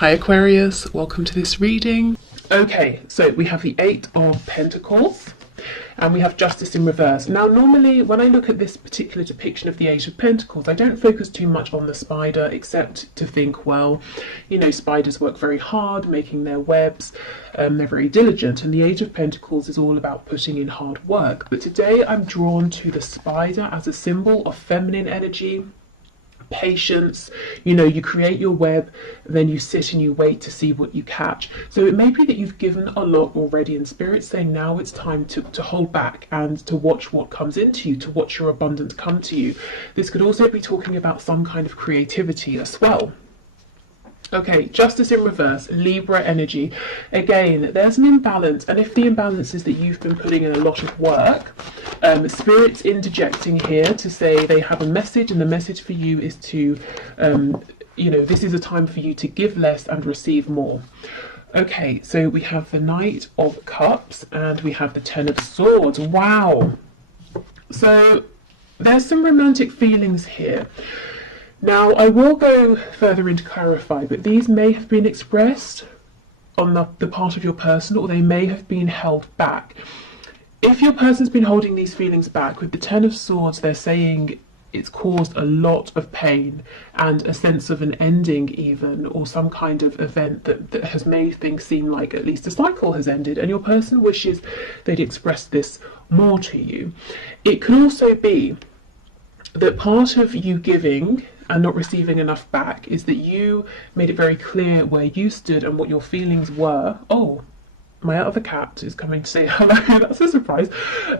Hi Aquarius, welcome to this reading. Okay, so we have the Eight of Pentacles and we have Justice in reverse. Now normally when I look at this particular depiction of the Eight of Pentacles, I don't focus too much on the spider except to think, well, you know, spiders work very hard making their webs, they're very diligent, and the Eight of Pentacles is all about putting in hard work. But today I'm drawn to the spider as a symbol of feminine energy, patience. You know, you create your web, then you sit and you wait to see what you catch. So it may be that you've given a lot already and Spirit's saying now it's time to hold back and to watch what comes into you, to watch your abundance come to you. This could also be talking about some kind of creativity as well. Okay, Justice in reverse, Libra energy. Again, there's an imbalance, and if the imbalance is that you've been putting in a lot of work, Spirit's interjecting here to say they have a message, and the message for you is to, you know, this is a time for you to give less and receive more. Okay, so we have the Knight of Cups and we have the Ten of Swords. Wow. So there's some romantic feelings here. Now, I will go further in to clarify, but these may have been expressed on the part of your person, or they may have been held back. If your person's been holding these feelings back, with the Ten of Swords, they're saying it's caused a lot of pain and a sense of an ending even, or some kind of event that has made things seem like at least a cycle has ended, and your person wishes they'd express this more to you. It could also be that part of you giving and not receiving enough back is that you made it very clear where you stood and what your feelings were. Oh, my other cat is coming to say hello. That's a surprise.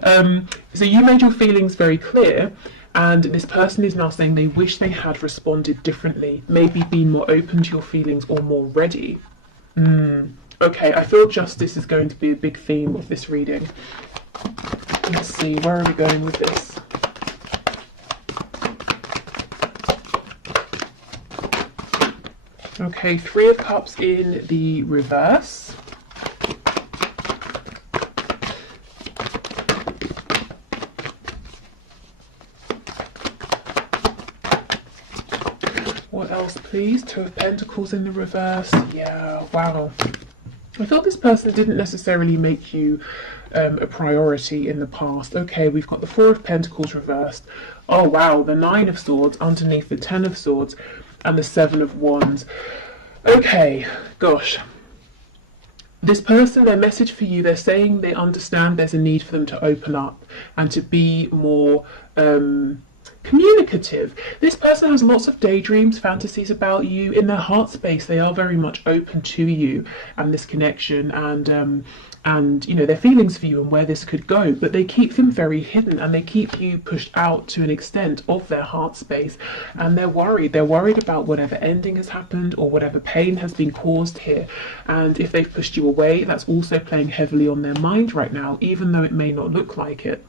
So you made your feelings very clear, and this person is now saying they wish they had responded differently, maybe been more open to your feelings or more ready. Okay, I feel justice is going to be a big theme of this reading. Let's see, where are we going with this? Okay, Three of Cups in the reverse. What else, please? Two of Pentacles in the reverse. Yeah, wow. I thought this person didn't necessarily make you a priority in the past. Okay, we've got the Four of Pentacles reversed. Oh, wow, the Nine of Swords underneath the Ten of Swords and the Seven of Wands. Okay, gosh. This person, their message for you, they're saying they understand there's a need for them to open up and to be more communicative. This person has lots of daydreams, fantasies about you. In their heart space, they are very much open to you and this connection and you know, their feelings for you and where this could go, but they keep them very hidden and they keep you pushed out to an extent of their heart space, and they're worried about whatever ending has happened or whatever pain has been caused here. And if they've pushed you away, that's also playing heavily on their mind right now, even though it may not look like it.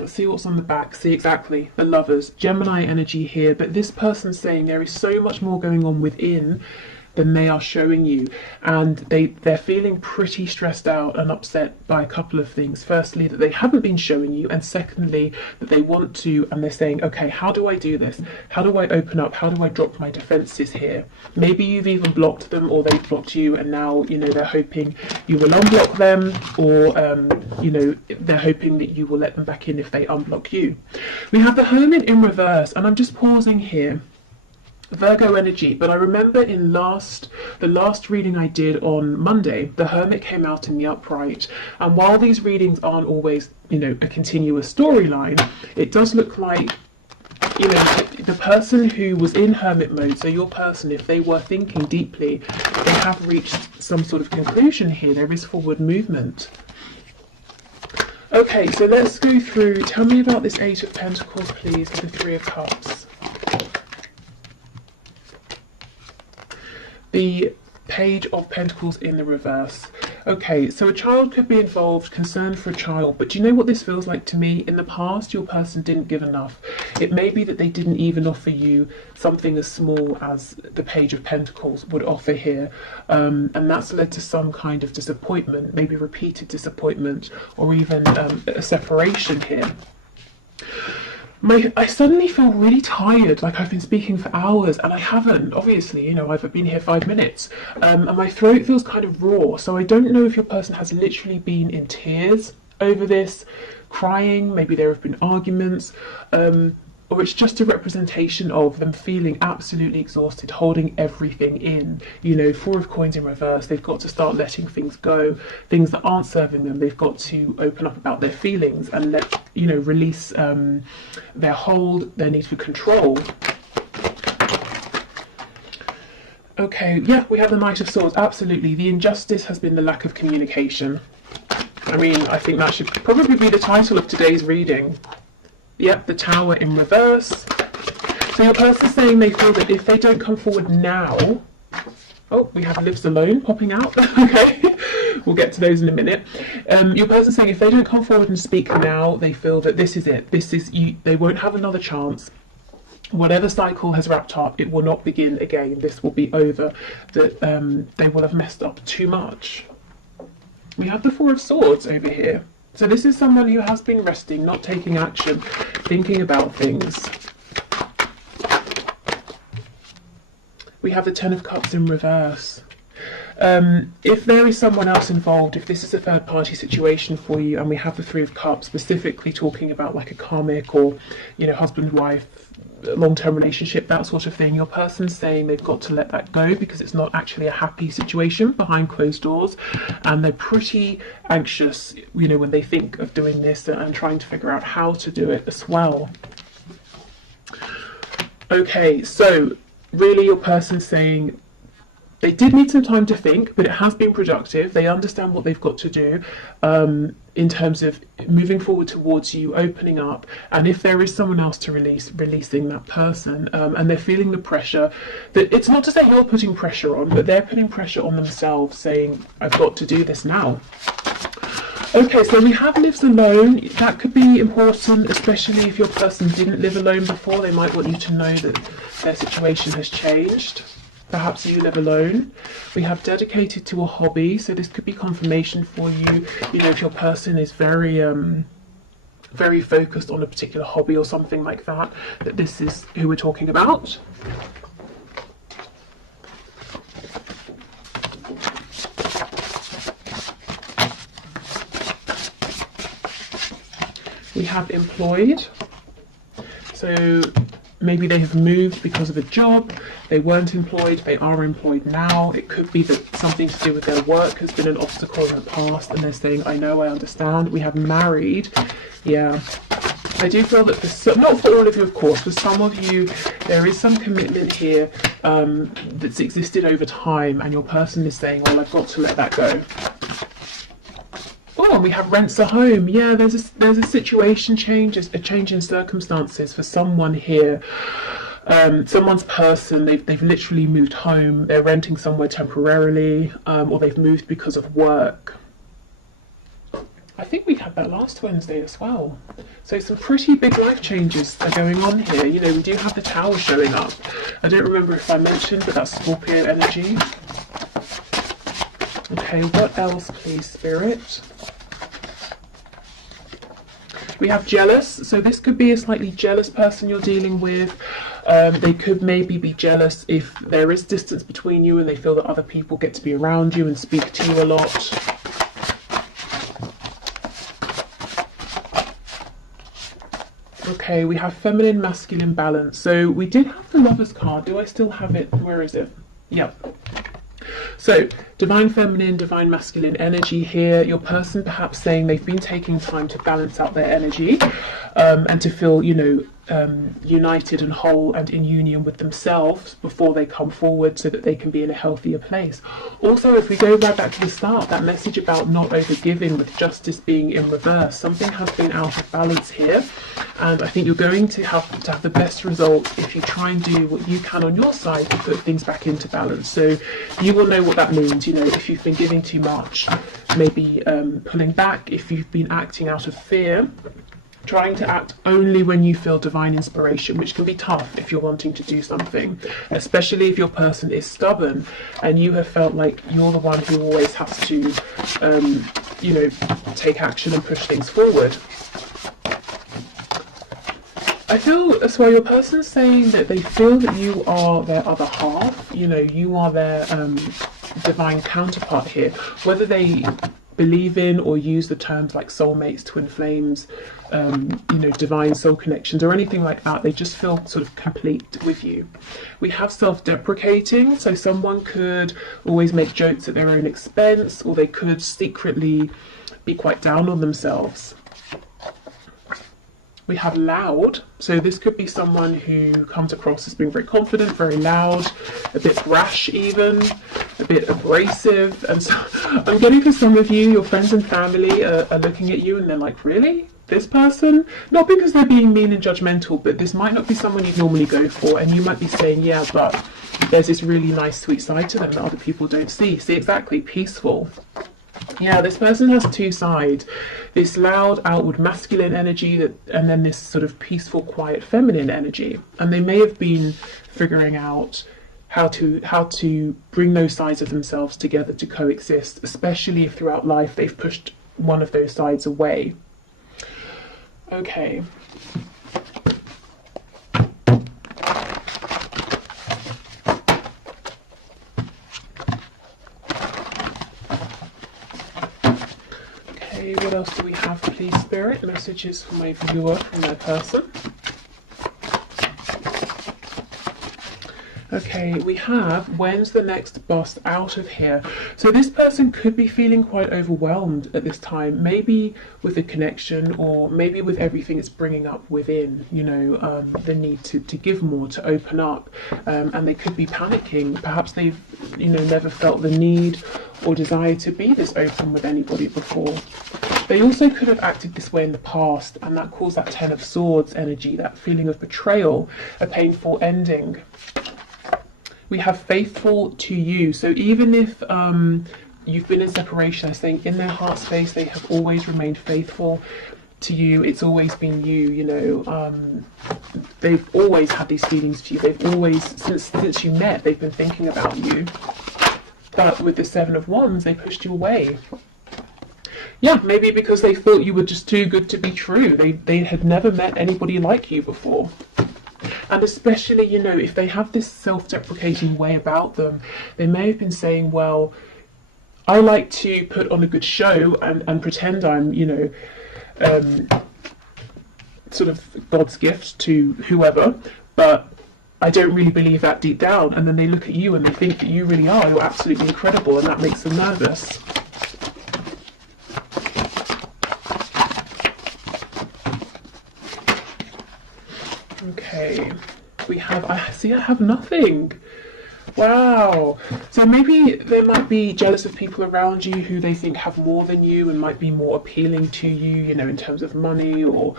Let's see what's on the back. See, exactly, the Lovers, Gemini energy here, but this person's saying there is so much more going on within than they are showing you, and they're feeling pretty stressed out and upset by a couple of things. Firstly, that they haven't been showing you, and secondly, that they want to, and they're saying, okay, how do I do this? How do I open up? How do I drop my defenses here? Maybe you've even blocked them, or they've blocked you, and now, you know, they're hoping you will unblock them, or you know, they're hoping that you will let them back in if they unblock you. We have the Hermit in reverse, and I'm just pausing here. Virgo energy, but I remember in the last reading I did on Monday, the Hermit came out in the upright, and while these readings aren't always, you know, a continuous storyline, it does look like, you know, the person who was in Hermit mode, so your person, if they were thinking deeply, they have reached some sort of conclusion here. There is forward movement. Okay, so let's go through. Tell me about this Eight of Pentacles, please, with the Three of Cups. The Page of Pentacles in the reverse. Okay, so a child could be involved, concerned for a child, but do you know what this feels like to me? In the past, your person didn't give enough. It may be that they didn't even offer you something as small as the Page of Pentacles would offer here, and that's led to some kind of disappointment, maybe repeated disappointment, or even a separation here. I suddenly feel really tired, like I've been speaking for hours, and I haven't. Obviously, you know, I've been here 5 minutes, and my throat feels kind of raw. So I don't know if your person has literally been in tears over this, crying. Maybe there have been arguments, or it's just a representation of them feeling absolutely exhausted, holding everything in. You know, Four of Coins in reverse, they've got to start letting things go, things that aren't serving them. They've got to open up about their feelings and let, you know, release their hold, their need for control. Okay, yeah, we have the Knight of Swords, absolutely. The injustice has been the lack of communication. I mean, I think that should probably be the title of today's reading. Yep, the Tower in reverse. So your person's saying they feel that if they don't come forward now... Oh, we have Lives Alone popping out. Okay, we'll get to those in a minute. Your person's saying if they don't come forward and speak now, they feel that this is it. This is you. They won't have another chance. Whatever cycle has wrapped up, it will not begin again. This will be over. That they will have messed up too much. We have the Four of Swords over here. So this is someone who has been resting, not taking action, thinking about things. We have the Ten of Cups in reverse. If there is someone else involved, if this is a third party situation for you, and we have the Three of Cups, specifically talking about like a karmic or, you know, husband, wife, long-term relationship, that sort of thing, your person's saying they've got to let that go because it's not actually a happy situation behind closed doors, and they're pretty anxious, you know, when they think of doing this and trying to figure out how to do it as well. Okay, so really your person's saying they did need some time to think, but it has been productive. They understand what they've got to do in terms of moving forward towards you, opening up, and if there is someone else to release, releasing that person, and they're feeling the pressure. That it's not to say you're putting pressure on, but they're putting pressure on themselves, saying, I've got to do this now. Okay, so we have Lives Alone. That could be important, especially if your person didn't live alone before. They might want you to know that their situation has changed. Perhaps you live alone. We have Dedicated to a hobby, so this could be confirmation for you. You know, if your person is very very focused on a particular hobby or something like that, that this is who we're talking about. We have Employed. So maybe they have moved because of a job, they weren't employed, they are employed now. It could be that something to do with their work has been an obstacle in the past and they're saying, I know, I understand. We have Married. Yeah, I do feel that for not for all of you, of course, for some of you, there is some commitment here that's existed over time, and your person is saying, well, I've got to let that go. Oh, and we have Rents a Home. Yeah, there's a situation change, a change in circumstances for someone here. Someone's person, they've literally moved home, they're renting somewhere temporarily, or they've moved because of work. I think we had that last Wednesday as well. So some pretty big life changes are going on here. You know, we do have the Tower showing up. I don't remember if I mentioned, but that's Scorpio energy. Okay, what else, please, Spirit? We have Jealous. So this could be a slightly jealous person you're dealing with. They could maybe be jealous if there is distance between you and they feel that other people get to be around you and speak to you a lot. Okay, we have Feminine, Masculine balance. So we did have the Lovers card. Do I still have it? Where is it? Yep. So, Divine Feminine, Divine Masculine energy here. Your person perhaps saying they've been taking time to balance out their energy and to feel, you know, united and whole and in union with themselves before they come forward so that they can be in a healthier place. Also, if we go right back to the start, that message about not overgiving with justice being in reverse, something has been out of balance here, and I think you're going to have the best result if you try and do what you can on your side to put things back into balance. So you will know what that means, you know, if you've been giving too much, maybe pulling back, if you've been acting out of fear, trying to act only when you feel divine inspiration, which can be tough if you're wanting to do something, especially if your person is stubborn and you have felt like you're the one who always has to, you know, take action and push things forward. I feel as well your person's saying that they feel that you are their other half, you know, you are their divine counterpart here. Whether they believe in or use the terms like soulmates, twin flames, you know, divine soul connections or anything like that, they just feel sort of complete with you. We have self-deprecating, so someone could always make jokes at their own expense, or they could secretly be quite down on themselves. We have loud, so this could be someone who comes across as being very confident, very loud, a bit brash even, a bit abrasive. And so I'm getting for some of you, your friends and family are looking at you and they're like, really? This person? Not because they're being mean and judgmental, but this might not be someone you'd normally go for, and you might be saying, yeah, but there's this really nice sweet side to them that other people don't see. See, exactly, peaceful. Yeah, this person has two sides, this loud outward masculine energy and then this sort of peaceful quiet feminine energy, and they may have been figuring out how to bring those sides of themselves together to coexist, especially if throughout life they've pushed one of those sides away. Okay. What else do we have, please, Spirit? Messages for my viewer from their person. Okay, we have, when's the next bus out of here? So this person could be feeling quite overwhelmed at this time, maybe with the connection or maybe with everything it's bringing up within, you know, the need to give more, to open up, and they could be panicking. Perhaps they've, you know, never felt the need or desire to be this open with anybody before. They also could have acted this way in the past, and that caused that Ten of Swords energy, that feeling of betrayal, a painful ending. We have faithful to you. So even if you've been in separation, I think in their heart space they have always remained faithful to you. It's always been you, you know. They've always had these feelings for you. They've always, since you met, they've been thinking about you. But with the Seven of Wands, they pushed you away. Yeah, maybe because they thought you were just too good to be true. They had never met anybody like you before. And especially, you know, if they have this self-deprecating way about them, they may have been saying, well, I like to put on a good show and pretend I'm, you know, sort of God's gift to whoever, but I don't really believe that deep down. And then they look at you and they think that you really are, you're absolutely incredible, and that makes them nervous. Okay, we have, I have nothing. Wow. So maybe they might be jealous of people around you who they think have more than you and might be more appealing to you, you know, in terms of money or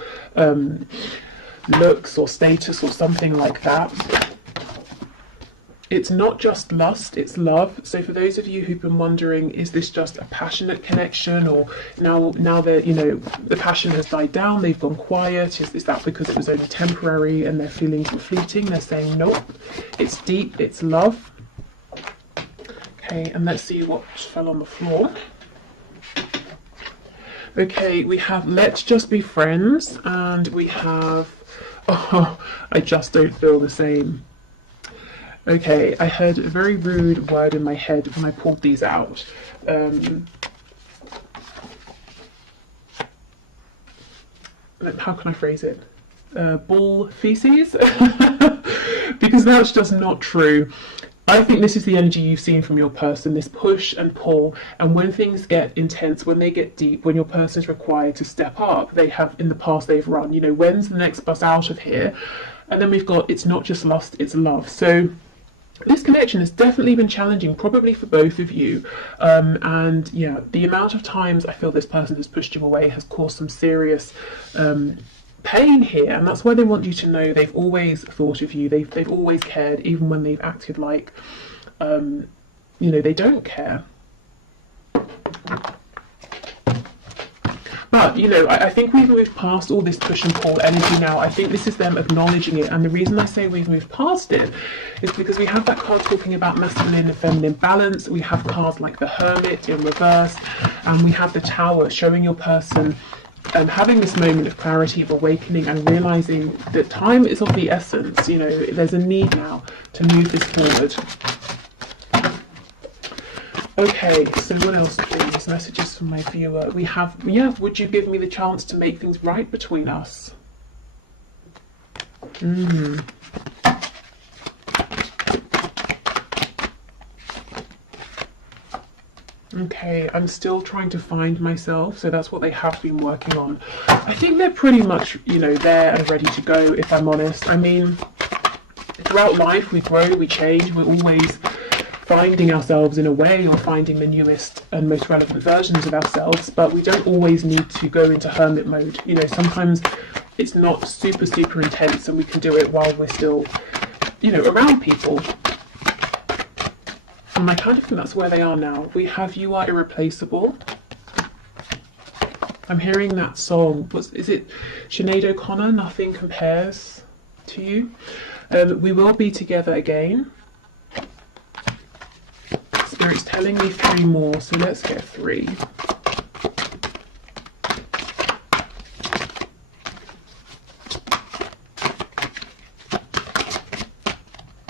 looks or status or something like that. It's not just lust, it's love. So for those of you who've been wondering, is this just a passionate connection, or now that, you know, the passion has died down, they've gone quiet, is that because it was only temporary and their feelings were fleeting? They're saying nope, it's deep, it's love. Okay, and let's see what fell on the floor. Okay, we have let's just be friends, and we have, oh, I just don't feel the same. Okay, I heard a very rude word in my head when I pulled these out. How can I phrase it? Bull feces? Because that's just not true. I think this is the energy you've seen from your person, this push and pull, and when things get intense, when they get deep, when your person is required to step up, they have, in the past they've run, you know, when's the next bus out of here? And then we've got, it's not just lust, it's love. So this connection has definitely been challenging, probably for both of you. And yeah, the amount of times I feel this person has pushed you away has caused some serious pain here. And that's why they want you to know they've always thought of you. They've always cared, even when they've acted like, you know, they don't care. But, you know, I think we've moved past all this push and pull energy now. I think this is them acknowledging it. And the reason I say we've moved past it is because we have that card talking about masculine and feminine balance. We have cards like the Hermit in reverse. And we have the Tower showing your person having this moment of clarity, of awakening, and realizing that time is of the essence. You know, there's a need now to move this forward. Okay, so what else, please? Messages from my viewer. We have, yeah, would you give me the chance to make things right between us? Okay, I'm still trying to find myself, so that's what they have been working on. I think they're pretty much, you know, there and ready to go, if I'm honest. I mean, throughout life, we grow, we change, we're always finding ourselves in a way, or finding the newest and most relevant versions of ourselves, but we don't always need to go into hermit mode. You know, sometimes it's not super intense, and we can do it while we're still, you know, around people. And I kind of think that's where they are now. We have You Are Irreplaceable. I'm hearing that song. Is it Sinead O'Connor? Nothing Compares to You. We Will Be Together Again. Spirit's telling me 3 more, so let's get 3.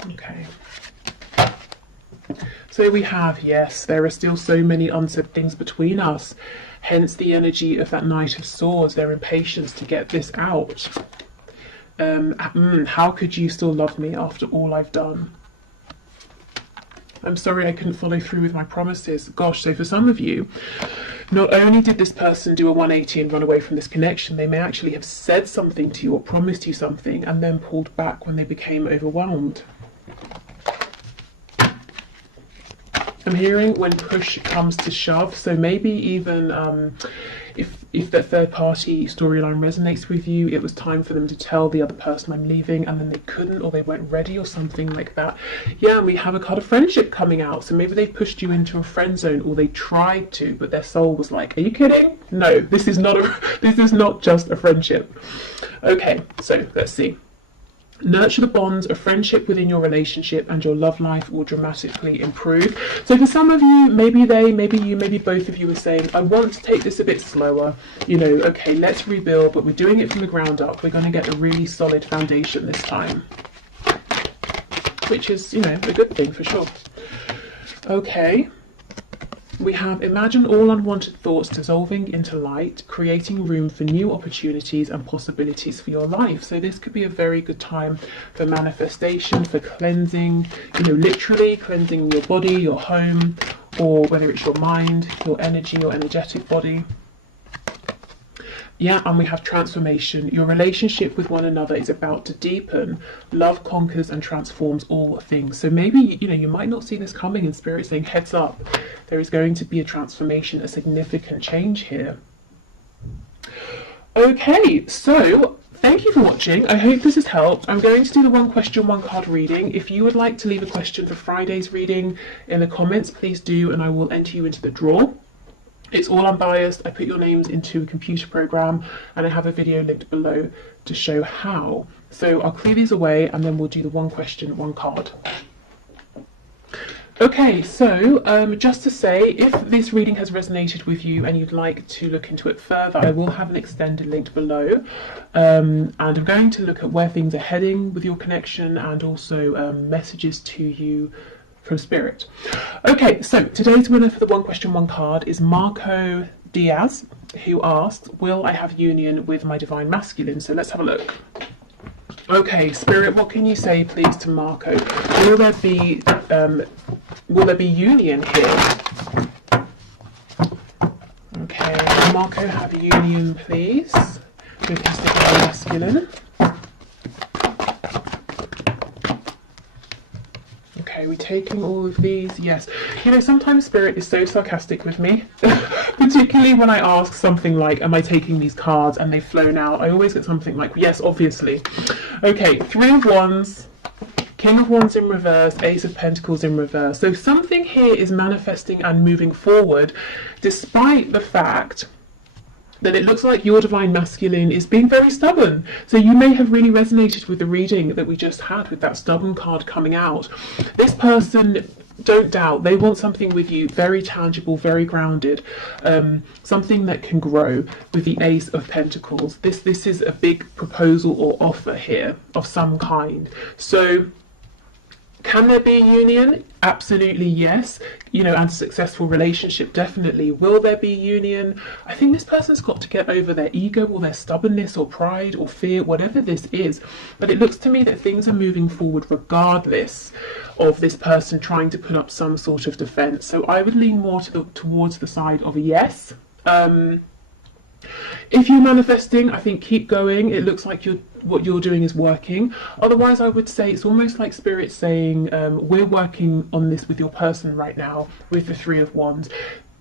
Okay. So we have, yes, there are still so many unsaid things between us, hence the energy of that Knight of Swords, their impatience to get this out. How could you still love me after all I've done? I'm sorry I couldn't follow through with my promises. Gosh, so for some of you, not only did this person do a 180 and run away from this connection, they may actually have said something to you or promised you something and then pulled back when they became overwhelmed. I'm hearing when push comes to shove, so maybe even if that third party storyline resonates with you, it was time for them to tell the other person I'm leaving and then they couldn't, or they weren't ready, or something like that. Yeah, and we have a card of friendship coming out, so maybe they pushed you into a friend zone, or they tried to, but their soul was like, are you kidding? No, this is not just a friendship. Okay, so let's see. Nurture the bonds of friendship within your relationship and your love life will dramatically improve. So for some of you, maybe you, maybe both of you are saying, I want to take this a bit slower. You know, okay, let's rebuild, but we're doing it from the ground up. We're going to get a really solid foundation this time. Which is, you know, a good thing for sure. Okay. We have imagine all unwanted thoughts dissolving into light, creating room for new opportunities and possibilities for your life. So this could be a very good time for manifestation, for cleansing, you know, literally cleansing your body, your home, or whether it's your mind, your energy, your energetic body. Yeah, and we have transformation. Your relationship with one another is about to deepen. Love conquers and transforms all things. So maybe, you know, you might not see this coming, and Spirit saying, heads up, there is going to be a transformation, a significant change here. Okay, so thank you for watching. I hope this has helped. I'm going to do the 1 question, 1 card reading. If you would like to leave a question for Friday's reading in the comments, please do, and I will enter you into the draw. It's all unbiased. I put your names into a computer program and I have a video linked below to show how. So I'll clear these away and then we'll do the 1 question, 1 card. Okay, so just to say, if this reading has resonated with you and you'd like to look into it further, I will have an extended link below. And I'm going to look at where things are heading with your connection and also messages to you from Spirit. Okay, so today's winner for the 1 question, 1 card is Marco Diaz, who asked, will I have union with my divine masculine? So let's have a look. Okay, Spirit, what can you say please to Marco? Will there be union here? Okay, Marco, have union please with his divine masculine. Okay, we're taking all of these. Yes, you know, sometimes Spirit is so sarcastic with me, particularly when I ask something like, am I taking these cards, and they've flown out. I always get something like, yes, obviously. Okay, 3 of Wands, King of Wands in reverse, Ace of Pentacles in reverse. So something here is manifesting and moving forward, despite the fact that it looks like your divine masculine is being very stubborn. So you may have really resonated with the reading that we just had with that stubborn card coming out. This person don't doubt, they want something with you very tangible, very grounded, something that can grow with the Ace of Pentacles. This is a big proposal or offer here of some kind. So can there be a union? Absolutely yes. You know, and a successful relationship, definitely. Will there be union? I think this person's got to get over their ego or their stubbornness or pride or fear, whatever this is. But it looks to me that things are moving forward regardless of this person trying to put up some sort of defense. So I would lean more towards the side of a yes. If you're manifesting, I think keep going. It looks like what you're doing is working. Otherwise, I would say it's almost like Spirit saying, we're working on this with your person right now with the Three of Wands.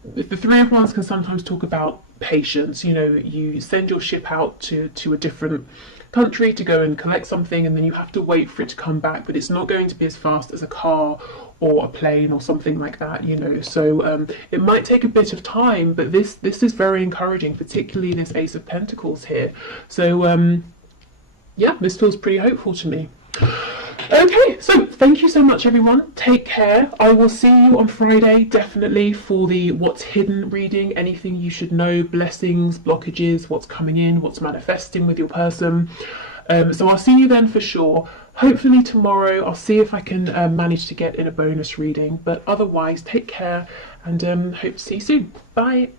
The Three of Wands can sometimes talk about patience. You know, you send your ship out to a different country to go and collect something, and then you have to wait for it to come back, but it's not going to be as fast as a car or a plane or something like that, you know. So it might take a bit of time, but this is very encouraging, particularly this Ace of Pentacles here. So yeah, this feels pretty hopeful to me. Okay, so thank you so much, everyone. Take care. I will see you on Friday, definitely, for the What's Hidden reading. Anything you should know, blessings, blockages, what's coming in, what's manifesting with your person. So I'll see you then for sure. Hopefully tomorrow I'll see if I can manage to get in a bonus reading. But otherwise, take care and hope to see you soon. Bye.